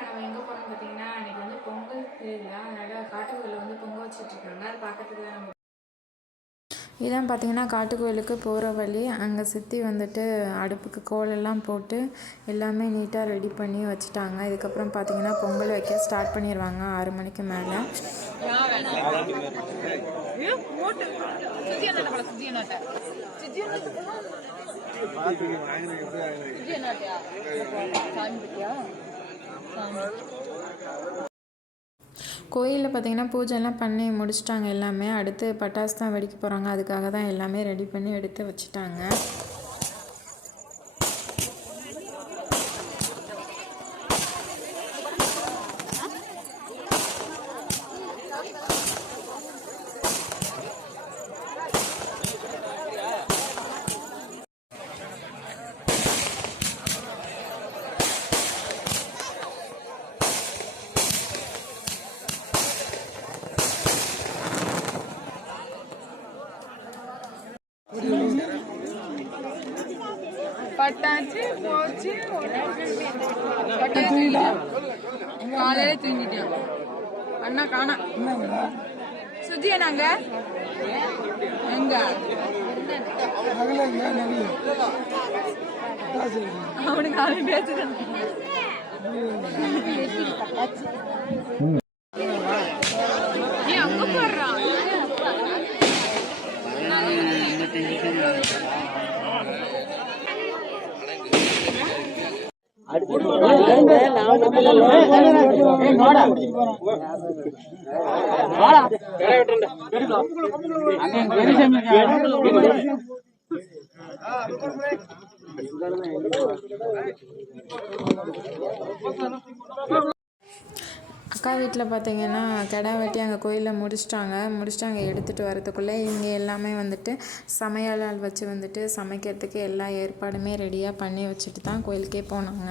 நம்ம எங்கே போகிறோம் பார்த்தீங்கன்னா, அன்றைக்கி வந்து பொங்கல் திருவிழா, அதனால் காட்டுக்குள்ள வந்து பொங்கல் வச்சுட்ருக்காங்க. அது பார்க்கறதுக்கு தான் நம்ம இதான் பார்த்திங்கன்னா காட்டுக்கோயிலுக்கு போகிற வழி. அங்கே சுற்றி வந்துட்டு அடுப்புக்கு கோலெல்லாம் போட்டு எல்லாமே நீட்டாக ரெடி பண்ணி வச்சுட்டாங்க. இதுக்கப்புறம் பார்த்திங்கன்னா பொங்கல் வைக்க ஸ்டார்ட் பண்ணிடுவாங்க 6 மணிக்கு மேலே. கோயிலில் பார்த்திங்கன்னா பூஜைலாம் பண்ணி முடிச்சிட்டாங்க எல்லாமே. அடுத்து பட்டாசு தான் வெடிக்க போகிறாங்க. அதுக்காக தான் எல்லாமே ரெடி பண்ணி எடுத்து வச்சுட்டாங்க. பட்டாச்சு போச்சு. காலையில தூங்கிட்டேன். அண்ணா காணா. சுஜி நாங்க எங்க அவனுக்கு அவன் பேசுறேன். அங்க போடுறான். அக்கா வீட்டில் பார்த்தீங்கன்னா கிடா வெட்டி அங்கே கோயிலில் முடிச்சிட்டாங்க அங்கே எடுத்துகிட்டு வரதுக்குள்ளே இவங்க எல்லாமே வந்துட்டு சமையலால் வச்சு வந்துட்டு சமைக்கிறதுக்கு எல்லா ஏற்பாடுமே ரெடியாக பண்ணி வச்சுட்டு தான் கோயிலுக்கே போனாங்க.